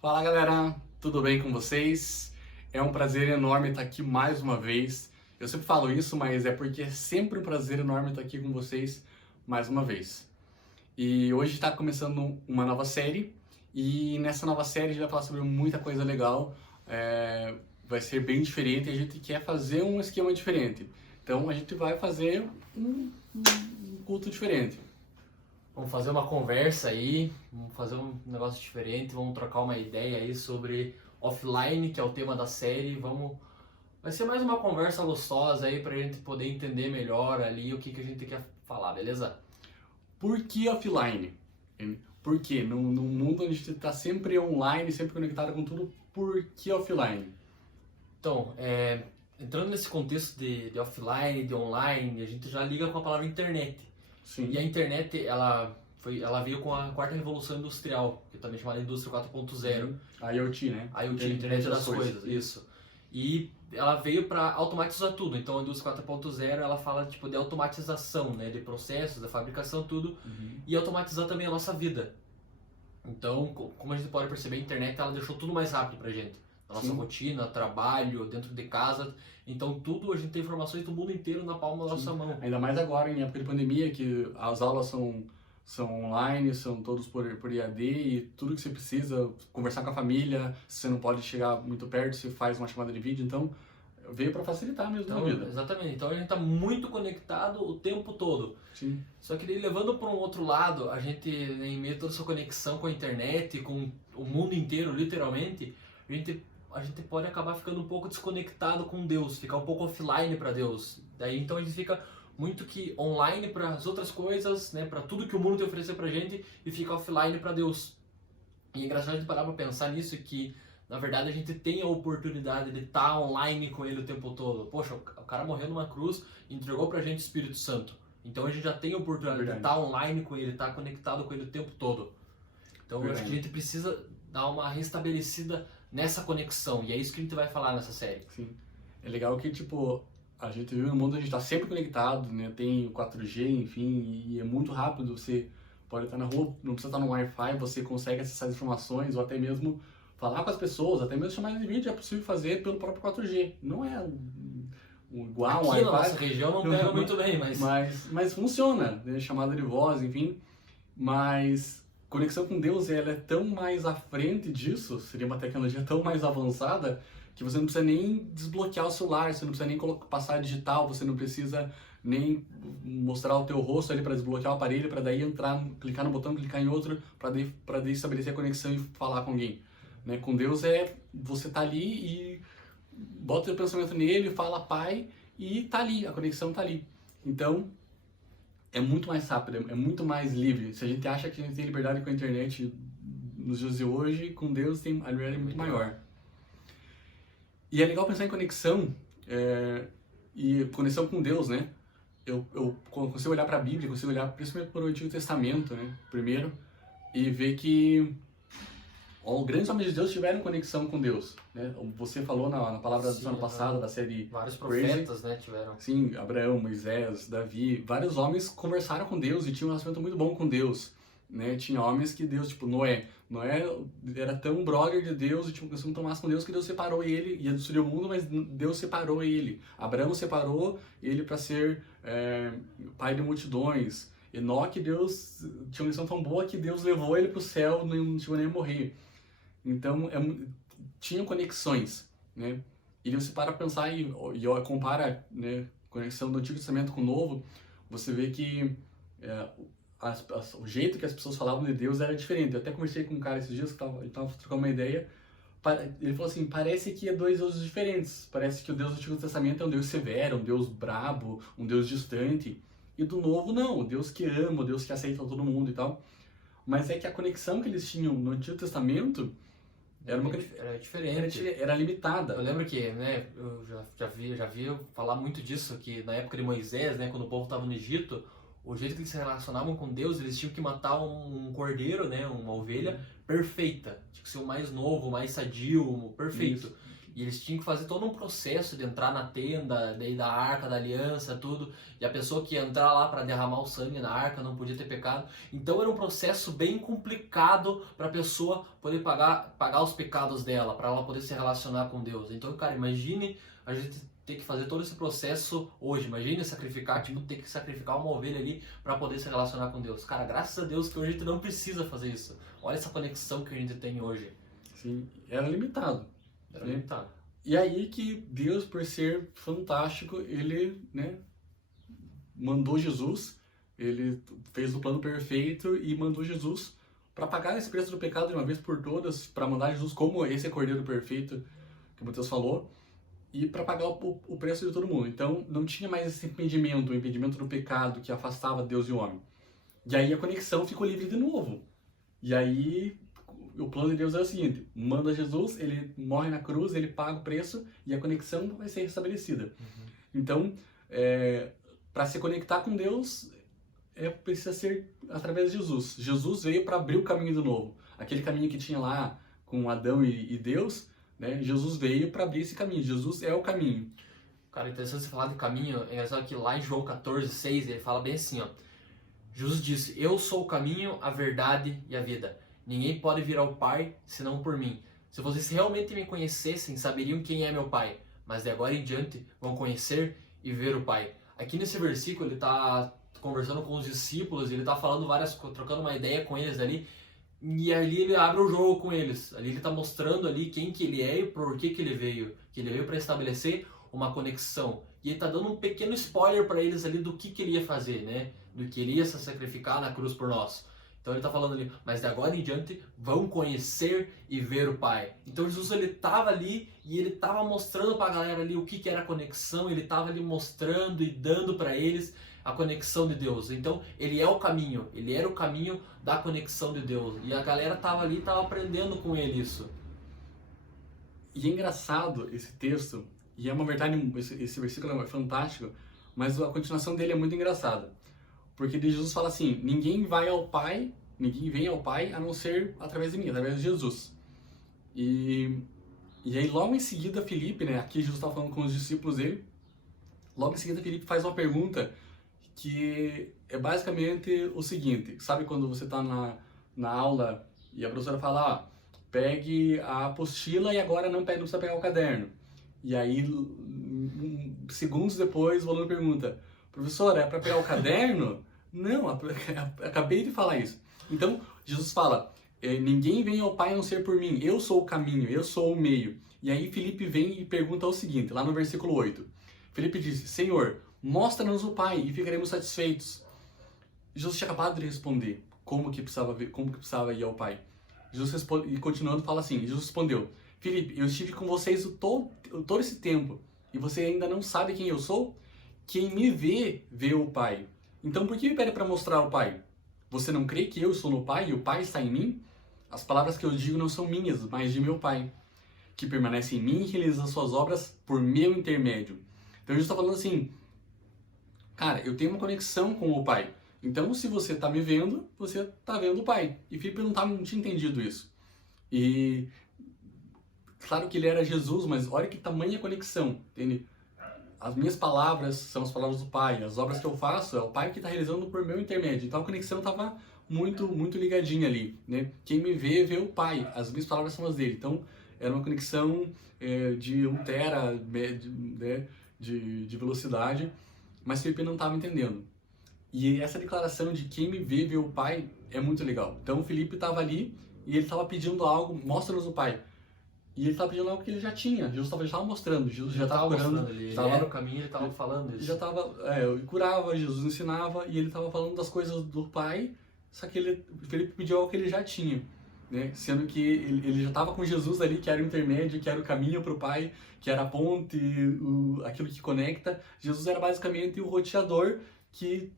Fala galera, tudo bem com vocês? É um prazer enorme estar aqui mais uma vez. Eu sempre falo isso, mas é porque é sempre um prazer enorme estar aqui com vocês mais uma vez. E hoje está começando uma nova série, e nessa nova série a gente vai falar sobre muita coisa legal. Vai ser bem diferente e a gente quer fazer um esquema diferente. Então a gente vai fazer um culto diferente. Vamos fazer uma conversa aí, vamos fazer um negócio diferente, vamos trocar uma ideia aí sobre offline, que é o tema da série. Vai ser mais uma conversa gostosa aí pra gente poder entender melhor ali o que a gente quer falar, beleza? Por que offline? Porque no mundo onde a gente está sempre online, sempre conectado com tudo, por que offline? Então, entrando nesse contexto de offline, de online, a gente já liga com a palavra internet. Sim. E a internet, ela veio com a quarta revolução industrial, que é também chamada Indústria 4.0. A IoT, né? IoT, Internet das Coisas, isso. E ela veio para automatizar tudo. Então a indústria 4.0 ela fala tipo de automatização, né, de processos, da fabricação, tudo, e automatizar também a nossa vida. Então, como a gente pode perceber, a internet ela deixou tudo mais rápido pra gente. A nossa Sim. rotina, trabalho, dentro de casa. Então tudo, a gente tem informações do mundo inteiro na palma da nossa mão. Ainda mais agora, em época de pandemia, que as aulas são online, são todos por IAD, e tudo que você precisa, conversar com a família, se você não pode chegar muito perto, você faz uma chamada de vídeo, então veio para facilitar mesmo a vida. Exatamente, então a gente está muito conectado o tempo todo. Sim. Só que daí, levando para um outro lado, a gente, em meio a toda essa conexão com a internet, com o mundo inteiro, literalmente, a gente pode acabar ficando um pouco desconectado com Deus, ficar um pouco offline para Deus. Daí então a gente fica muito que online para as outras coisas, né, para tudo que o mundo tem a oferecer pra gente, e fica offline para Deus. E é engraçado a gente parar para pensar nisso, que na verdade a gente tem a oportunidade de estar online com ele o tempo todo. Poxa, o cara morreu numa cruz e entregou pra gente o Espírito Santo. Então a gente já tem a oportunidade de estar online com ele, estar conectado com ele o tempo todo. Então eu acho que a gente precisa dar uma restabelecida nessa conexão, e é isso que a gente vai falar nessa série. Sim. É legal que, tipo, a gente vive num mundo onde a gente está sempre conectado, né? Tem o 4G, enfim, e é muito rápido. Você pode estar na rua, não precisa estar no Wi-Fi, você consegue acessar as informações, ou até mesmo falar com as pessoas, até mesmo chamada de vídeo é possível fazer pelo próprio 4G. Não é igual um Aqui na Wi-Fi. nossa região não pega muito bem, mas funciona, né? Chamada de voz, enfim. Mas conexão com Deus, ela é tão mais à frente disso, seria uma tecnologia tão mais avançada, que você não precisa nem desbloquear o celular, você não precisa nem passar digital, você não precisa nem mostrar o teu rosto ali para desbloquear o aparelho, para daí entrar, clicar no botão, clicar em outro, para daí estabelecer a conexão e falar com alguém. Né? Com Deus você tá ali e bota o teu pensamento nele, fala Pai, e tá ali, a conexão tá ali. Então, é muito mais rápido, é muito mais livre. Se a gente acha que a gente tem liberdade com a internet nos dias de hoje, com Deus tem a liberdade muito maior. E é legal pensar em conexão, e conexão com Deus, né? Eu consigo olhar para a Bíblia, consigo olhar principalmente para o Antigo Testamento, né? Primeiro, e ver que os grandes homens de Deus tiveram conexão com Deus, né? Você falou na palavra do ano passado, da série vários profetas, né, tiveram. Sim, Abraão, Moisés, Davi, vários homens conversaram com Deus e tinham um relacionamento muito bom com Deus, né? Tinha homens que Deus, tipo Noé era tão brother de Deus e tinha um relacionamento tão massa com Deus que Deus separou ele, ia destruir o mundo, mas Deus separou ele. Abraão separou ele para ser pai de multidões. Enoque, Deus tinha uma lição tão boa que Deus levou ele para o céu, não chegou nem a morrer. Então, tinham conexões, né? E você para pensar e compara, né, conexão do Antigo Testamento com o Novo, você vê que o jeito que as pessoas falavam de Deus era diferente. Eu até conversei com um cara esses dias que estava trocando uma ideia. Ele falou assim, parece que é dois deuses diferentes. Parece que o Deus do Antigo Testamento é um Deus severo, um Deus brabo, um Deus distante. E do Novo, não. O Deus que ama, o Deus que aceita todo mundo e tal. Mas é que a conexão que eles tinham no Antigo Testamento era diferente. Era limitada. Eu lembro que, né, eu já vi falar muito disso, que na época de Moisés, né, quando o povo estava no Egito, o jeito que eles se relacionavam com Deus, eles tinham que matar um cordeiro, né, uma ovelha perfeita. Tinha que ser o mais novo, o mais sadio, perfeito. Isso. E eles tinham que fazer todo um processo de entrar na tenda, daí da arca da aliança, tudo. E a pessoa que ia entrar lá para derramar o sangue na arca não podia ter pecado. Então era um processo bem complicado para a pessoa poder pagar os pecados dela, para ela poder se relacionar com Deus. Então, cara, imagine a gente ter que fazer todo esse processo hoje. Imagine sacrificar, tipo, ter que sacrificar uma ovelha ali para poder se relacionar com Deus. Cara, graças a Deus que hoje a gente não precisa fazer isso. Olha essa conexão que a gente tem hoje. Sim, era limitado. Era limitado. E aí que Deus, por ser fantástico, ele, né, mandou Jesus, ele fez o plano perfeito e mandou Jesus para pagar esse preço do pecado de uma vez por todas, para mandar Jesus como esse cordeiro perfeito que o Mateus falou, e para pagar o preço de todo mundo. Então não tinha mais esse impedimento, o impedimento do pecado que afastava Deus e o homem. E aí a conexão ficou livre de novo. E aí o plano de Deus é o seguinte: manda Jesus, ele morre na cruz, ele paga o preço e a conexão vai ser restabelecida. Então, para se conectar com Deus, precisa ser através de Jesus. Jesus veio para abrir o caminho de novo. Aquele caminho que tinha lá com Adão e Deus, né? Jesus veio para abrir esse caminho. Jesus é o caminho. Cara, interessante você falar de caminho. É engraçado que lá em João 14:6 ele fala bem assim, ó. Jesus disse: eu sou o caminho, a verdade e a vida. Ninguém pode vir ao Pai senão por mim. Se vocês realmente me conhecessem, saberiam quem é meu Pai. Mas de agora em diante vão conhecer e ver o Pai. Aqui nesse versículo ele está conversando com os discípulos, ele está falando trocando uma ideia com eles ali. E ali ele abre o jogo com eles. Ali ele está mostrando ali quem que ele é e por que ele veio. Que ele veio para estabelecer uma conexão. E ele está dando um pequeno spoiler para eles ali do que ele ia fazer, né? Do que ele ia se sacrificar na cruz por nós. Então ele está falando ali, mas de agora em diante vão conhecer e ver o Pai. Então Jesus ele estava ali e ele estava mostrando para a galera ali o que era a conexão. Ele estava ali mostrando e dando para eles a conexão de Deus. Então ele é o caminho, ele era o caminho da conexão de Deus. E a galera estava ali, estava aprendendo com ele isso. E é engraçado esse texto, e é uma verdade, esse versículo é fantástico, mas a continuação dele é muito engraçada. Porque Jesus fala assim: ninguém vem ao Pai a não ser através de mim, através de Jesus. E aí logo em seguida Filipe, né, aqui Jesus está falando com os discípulos dele, logo em seguida Filipe faz uma pergunta que é basicamente o seguinte: sabe quando você está na aula e a professora fala, pegue a apostila e agora não precisa pegar o caderno. E aí, segundos depois, o aluno pergunta: professora, é para pegar o caderno? Não, acabei de falar isso. Então, Jesus fala: ninguém vem ao Pai a não ser por mim. Eu sou o caminho, eu sou o meio. E aí Filipe vem e pergunta o seguinte, lá no versículo 8. Filipe disse: Senhor, mostra-nos o Pai e ficaremos satisfeitos. Jesus tinha acabado de responder como que precisava ir ao Pai. Jesus responde, e continuando fala assim: Jesus respondeu: Filipe, eu estive com vocês todo esse tempo e você ainda não sabe quem eu sou? Quem me vê, vê o Pai. Então por que me pede para mostrar o Pai? Você não crê que eu sou no Pai e o Pai está em mim? As palavras que eu digo não são minhas, mas de meu Pai, que permanece em mim e realiza as suas obras por meu intermédio. Então Jesus está falando assim: cara, eu tenho uma conexão com o Pai. Então se você está me vendo, você está vendo o Pai. E Filipe não tinha entendido isso. E claro que ele era Jesus, mas olha que tamanha conexão, entende? As minhas palavras são as palavras do Pai, as obras que eu faço é o Pai que está realizando por meu intermédio. Então a conexão estava muito, muito ligadinha ali, né? Quem me vê, vê o Pai, as minhas palavras são as dele. Então era uma conexão de 1 tera de velocidade, mas Felipe não estava entendendo. E essa declaração de quem me vê, vê o Pai é muito legal. Então o Felipe estava ali e ele estava pedindo algo: mostra-nos o Pai. E ele estava pedindo algo que ele já tinha. Jesus já estava mostrando. Jesus já estava curando. Ele era o caminho, ele estava falando isso. Já estava, curava, Jesus ensinava e ele estava falando das coisas do Pai. Só que Felipe pediu algo que ele já tinha, né? Sendo que ele já estava com Jesus ali, que era o intermédio, que era o caminho para o Pai, que era a ponte, aquilo que conecta. Jesus era basicamente o roteador que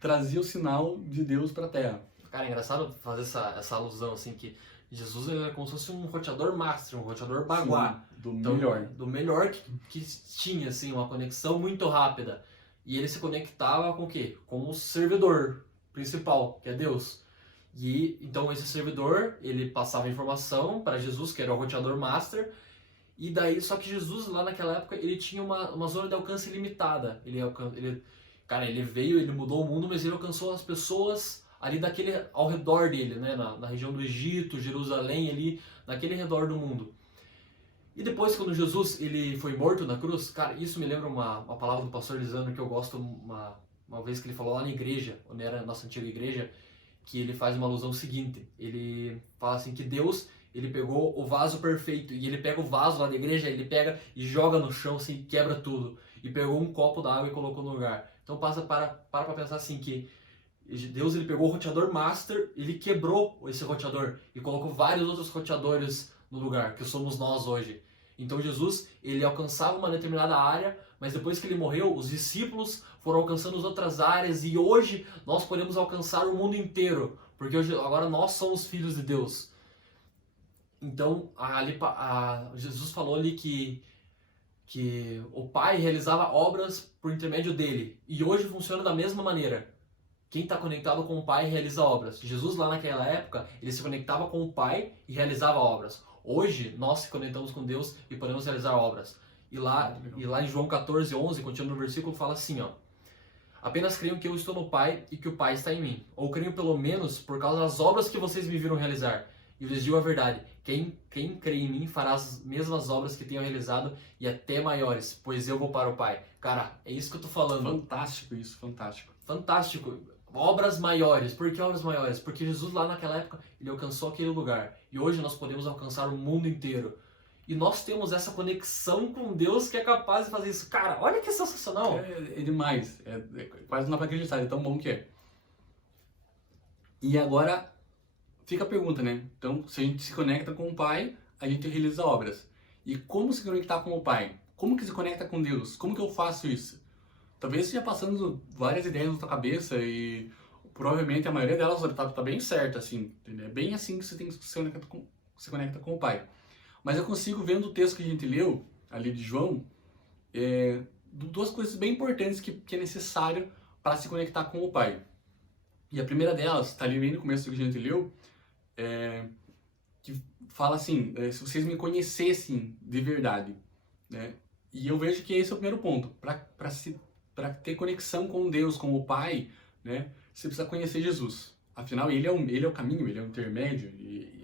trazia o sinal de Deus para a Terra. Cara, é engraçado fazer essa alusão assim que Jesus é como se fosse um roteador master, um roteador baguá. Sim, melhor. Do melhor que tinha, assim, uma conexão muito rápida. E ele se conectava com o quê? Com o servidor principal, que é Deus. E então esse servidor, ele passava informação para Jesus, que era o roteador master, E daí, só que Jesus lá naquela época, ele tinha uma zona de alcance limitada. Cara, ele veio, ele mudou o mundo, mas ele alcançou as pessoas ali ao redor dele, né? Na região do Egito, Jerusalém, ali, naquele redor do mundo. E depois, quando Jesus ele foi morto na cruz, cara, isso me lembra uma palavra do pastor Lisandro que eu gosto, uma vez que ele falou lá na igreja, onde era a nossa antiga igreja, que ele faz uma alusão seguinte. Ele fala assim que Deus, ele pegou o vaso perfeito, e ele pega o vaso lá da igreja, ele pega e joga no chão, assim, quebra tudo. E pegou um copo d'água e colocou no lugar. Então para pensar assim que Deus ele pegou o roteador master, ele quebrou esse roteador e colocou vários outros roteadores no lugar, que somos nós hoje. Então Jesus, ele alcançava uma determinada área, mas depois que ele morreu, os discípulos foram alcançando as outras áreas e hoje nós podemos alcançar o mundo inteiro, porque hoje, agora nós somos filhos de Deus. Então, Jesus falou ali que o Pai realizava obras por intermédio dele, e hoje funciona da mesma maneira. Quem está conectado com o Pai realiza obras. Jesus lá naquela época, ele se conectava com o Pai e realizava obras. Hoje, nós se conectamos com Deus e podemos realizar obras. E lá em João 14:11, continuando no versículo, fala assim, ó. Apenas creiam que eu estou no Pai e que o Pai está em mim. Ou creiam pelo menos por causa das obras que vocês me viram realizar. E eu lhes digo a verdade, quem crê em mim fará as mesmas obras que tenho realizado e até maiores, pois eu vou para o Pai. Cara, é isso que eu tô falando. Fantástico isso, fantástico. Fantástico. Obras maiores. Por que obras maiores? Porque Jesus lá naquela época, ele alcançou aquele lugar. E hoje nós podemos alcançar o mundo inteiro. E nós temos essa conexão com Deus que é capaz de fazer isso. Cara, olha que sensacional. É demais. Quase não dá pra acreditar, é tão bom que é. E agora fica a pergunta, né? Então, se a gente se conecta com o Pai, a gente realiza obras. E como se conectar com o Pai? Como que se conecta com Deus? Como que eu faço isso? Talvez esteja passando várias ideias na tua cabeça e provavelmente a maioria delas tá bem certa, assim. Entendeu? É bem assim que você tem que se conecta com o Pai. Mas eu consigo, vendo o texto que a gente leu, ali de João, duas coisas bem importantes que é necessário para se conectar com o Pai. E a primeira delas, está ali bem no começo do que a gente leu, que fala assim, se vocês me conhecessem de verdade, né? E eu vejo que esse é o primeiro ponto. Para ter conexão com Deus, com o Pai, né? Você precisa conhecer Jesus. Afinal, ele é o caminho, ele é o intermédio,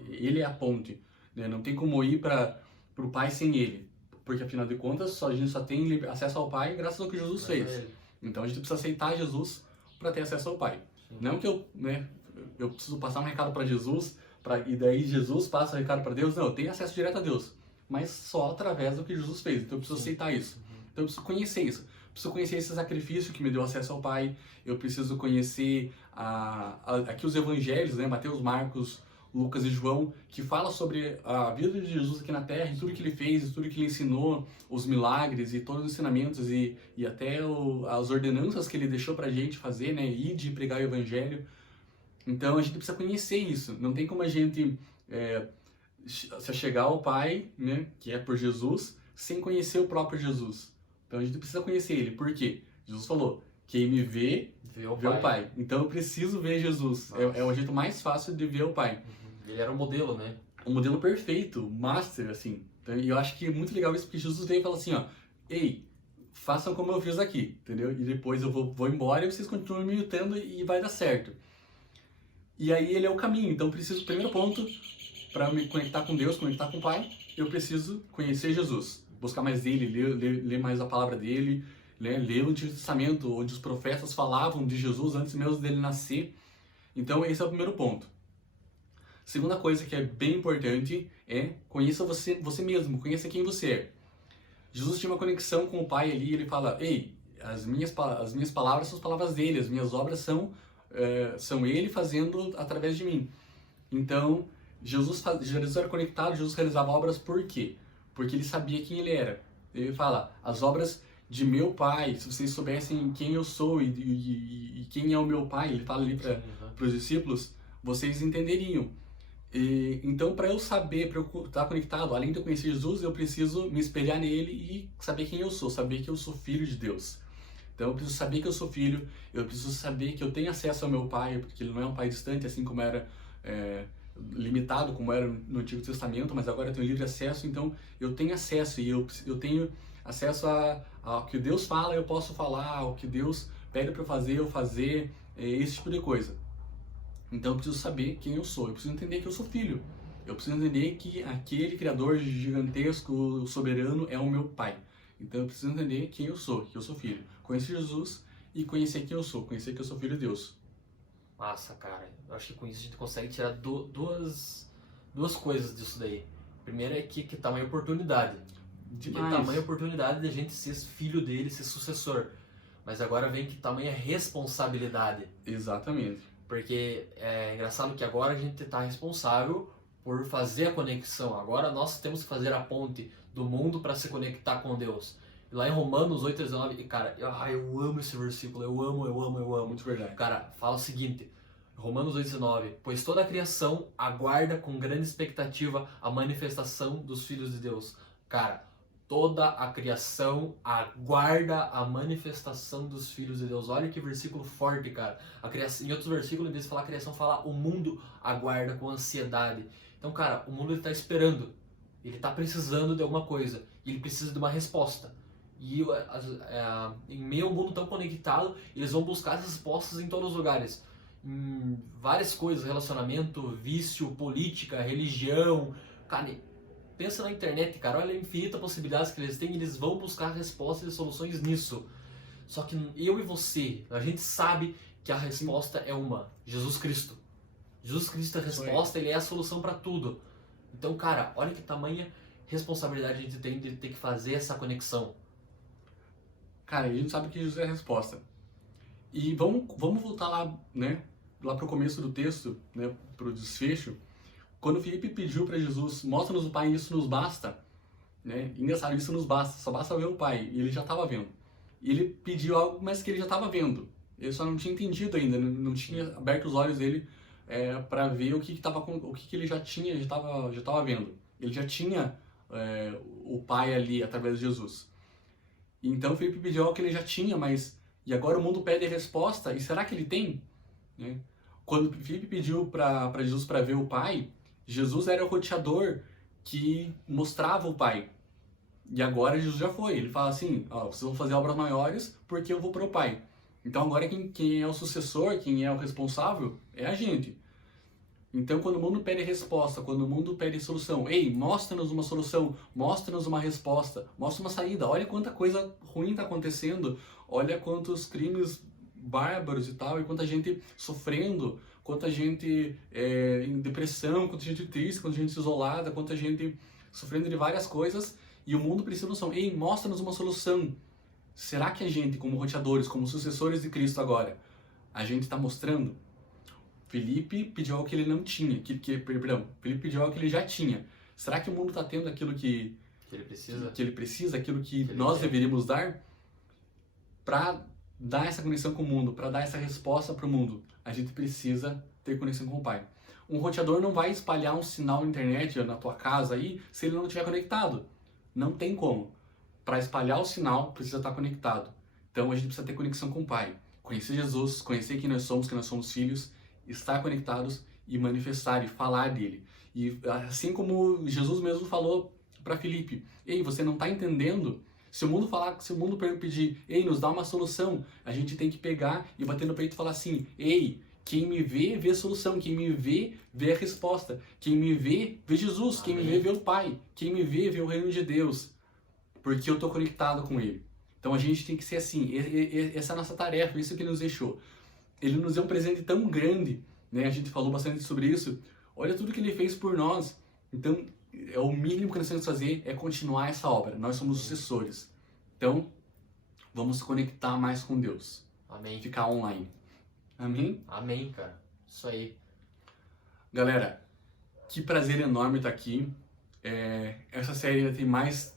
ele é a ponte. Né? Não tem como ir para o Pai sem ele. Porque, afinal de contas, a gente só tem acesso ao Pai graças ao que Jesus fez. Então, a gente precisa aceitar Jesus para ter acesso ao Pai. Sim. Não que eu preciso passar um recado para Jesus, e daí Jesus passa o recado para Deus. Não, eu tenho acesso direto a Deus. Mas só através do que Jesus fez. Então, eu preciso aceitar isso. Então, eu preciso conhecer isso. Eu preciso conhecer esse sacrifício que me deu acesso ao Pai. Eu preciso conhecer aqui os evangelhos, né? Mateus, Marcos, Lucas e João, que fala sobre a vida de Jesus aqui na Terra, e tudo que ele fez, tudo que ele ensinou, os milagres e todos os ensinamentos e até as ordenanças que ele deixou pra gente fazer, né? Ir de pregar o evangelho. Então a gente precisa conhecer isso. Não tem como a gente se chegar ao Pai, né? Que é por Jesus, sem conhecer o próprio Jesus. Então a gente precisa conhecer ele. Por quê? Jesus falou, quem me vê o Pai. Então eu preciso ver Jesus. É o jeito mais fácil de ver o Pai. Ele era um modelo, né? Um modelo perfeito, master, assim. Então, e eu acho que é muito legal isso, porque Jesus veio e fala assim, ó, ei, façam como eu fiz aqui, entendeu? E depois eu vou embora e vocês continuam me imitando e vai dar certo. E aí ele é o caminho. Então eu preciso, primeiro ponto, para me conectar com Deus, conectar com o Pai, eu preciso conhecer Jesus. Buscar mais dele, ler mais a palavra dele, né? Ler o Antigo Testamento, onde os profetas falavam de Jesus antes mesmo dele nascer. Então esse é o primeiro ponto. Segunda coisa que é bem importante é conheça você mesmo, conheça quem você é. Jesus tinha uma conexão com o Pai ali, ele fala, ei, as minhas palavras são as palavras dele, as minhas obras são ele fazendo através de mim. Então, Jesus era conectado, Jesus realizava obras por quê? Porque ele sabia quem ele era. Ele fala, as obras de meu Pai, se vocês soubessem quem eu sou e quem é o meu Pai, ele fala ali para os discípulos, vocês entenderiam. Então, para eu saber, para eu estar conectado, além de eu conhecer Jesus, eu preciso me espelhar nele e saber quem eu sou, saber que eu sou filho de Deus. Então, eu preciso saber que eu sou filho, eu preciso saber que eu tenho acesso ao meu Pai, porque ele não é um Pai distante, assim como era limitado como era no Antigo Testamento, mas agora eu tenho livre acesso, então eu tenho acesso e eu tenho acesso ao que Deus fala, eu posso falar, ao que Deus pede para eu fazer, esse tipo de coisa. Então eu preciso saber quem eu sou, eu preciso entender que eu sou filho, eu preciso entender que aquele Criador gigantesco, soberano, é o meu Pai. Então eu preciso entender quem eu sou, que eu sou filho. Conhecer Jesus e conhecer quem eu sou, conhecer que eu sou filho de Deus. Massa, cara. Eu acho que com isso a gente consegue tirar duas coisas disso daí. Primeiro é que tamanha oportunidade. Demais. Que tamanha oportunidade de a gente ser filho dele, ser sucessor. Mas agora vem que tamanha responsabilidade. Exatamente. Porque é engraçado que agora a gente está responsável por fazer a conexão. Agora nós temos que fazer a ponte do mundo para se conectar com Deus. E lá em Romanos 8:19, e cara, eu amo esse versículo, eu amo. Muito verdade. Cara, fala o seguinte, Romanos 8:19, pois toda a criação aguarda com grande expectativa a manifestação dos filhos de Deus. Cara, toda a criação aguarda a manifestação dos filhos de Deus. Olha que versículo forte, cara. Em outros versículos, em vez de falar a criação, fala o mundo aguarda com ansiedade. Então, cara, o mundo está esperando. Ele está precisando de alguma coisa. E ele precisa de uma resposta. E em meio ao mundo tão conectado, eles vão buscar essas respostas em todos os lugares. Em várias coisas, relacionamento, vício, política, religião. Cara, pensa na internet, cara, olha a infinita possibilidades que eles têm, eles vão buscar respostas e soluções nisso. Só que eu e você, a gente sabe que a resposta é uma, Jesus Cristo. Jesus Cristo é a resposta, ele é a solução para tudo. Então, cara, olha que tamanha responsabilidade a gente tem de ter que fazer essa conexão. Cara, a gente sabe que Jesus é a resposta. E vamos voltar lá, né, lá pro começo do texto, né, pro desfecho. Quando Felipe pediu para Jesus, mostra-nos o Pai, isso nos basta, né? Engraçado, isso nos basta, só basta ver o Pai, e ele já estava vendo. E ele pediu algo, mas que ele já estava vendo. Ele só não tinha entendido ainda, não tinha aberto os olhos dele para ver o que ele já estava vendo. Ele já tinha o Pai ali através de Jesus. Então Felipe pediu algo que ele já tinha, mas e agora o mundo pede a resposta, e será que ele tem? Né? Quando Felipe pediu para Jesus para ver o Pai, Jesus era o roteador que mostrava o Pai. E agora Jesus já foi. Ele fala assim, ó, vocês vão fazer obras maiores porque eu vou para o Pai. Então agora quem é o sucessor, quem é o responsável, é a gente. Então quando o mundo pede resposta, quando o mundo pede solução, ei, mostra-nos uma solução, mostra-nos uma resposta, mostra uma saída. Olha quanta coisa ruim está acontecendo, olha quantos crimes bárbaros e tal, e quanta gente sofrendo, quanta gente em depressão, quanta gente triste, quanta gente isolada, quanta gente sofrendo de várias coisas, e o mundo precisa de solução. Ei, mostra-nos uma solução. Será que a gente, como roteadores, como sucessores de Cristo agora, a gente está mostrando? Felipe pediu algo que ele não tinha, Felipe pediu algo que ele já tinha. Será que o mundo está tendo aquilo que ele precisa, aquilo que nós deveríamos dar? Para dar essa conexão com o mundo, para dar essa resposta para o mundo, a gente precisa ter conexão com o Pai. Um roteador não vai espalhar um sinal na internet, na tua casa aí, se ele não estiver conectado. Não tem como. Para espalhar o sinal, precisa estar conectado. Então a gente precisa ter conexão com o Pai. Conhecer Jesus, conhecer quem nós somos filhos, estar conectados e manifestar e falar dele. E assim como Jesus mesmo falou para Felipe, ei, você não está entendendo? Se o mundo pedir, ei, nos dá uma solução, a gente tem que pegar e bater no peito e falar assim, ei, quem me vê, vê a solução, quem me vê, vê a resposta, quem me vê, vê Jesus, quem me vê, vê o Pai, quem me vê o reino de Deus, porque eu estou conectado com Ele. Então a gente tem que ser assim, essa é a nossa tarefa, isso que Ele nos deixou. Ele nos deu um presente tão grande, né? A gente falou bastante sobre isso, olha tudo que Ele fez por nós, então o mínimo que nós temos que fazer é continuar essa obra. Nós somos sucessores. Então, vamos se conectar mais com Deus. Amém. Ficar online. Amém? Amém, cara. Isso aí. Galera, que prazer enorme estar aqui. Essa série ainda tem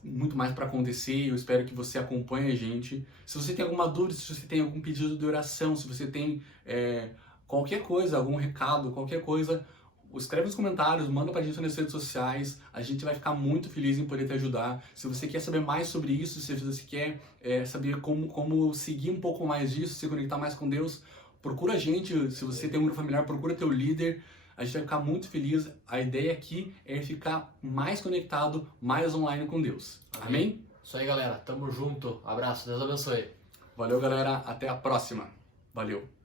muito mais para acontecer. Eu espero que você acompanhe a gente. Se você tem alguma dúvida, se você tem algum pedido de oração, se você tem qualquer coisa, algum recado, qualquer coisa, escreve nos comentários, manda pra gente nas redes sociais, a gente vai ficar muito feliz em poder te ajudar. Se você quer saber mais sobre isso, se você quer saber como seguir um pouco mais disso, se conectar mais com Deus, procura a gente. Se você tem um grupo familiar, procura teu líder. a gente vai ficar muito feliz. A ideia aqui é ficar mais conectado, mais online com Deus. Amém? Isso aí, galera. Tamo junto. Abraço. Deus abençoe. Valeu, galera. Até a próxima. Valeu.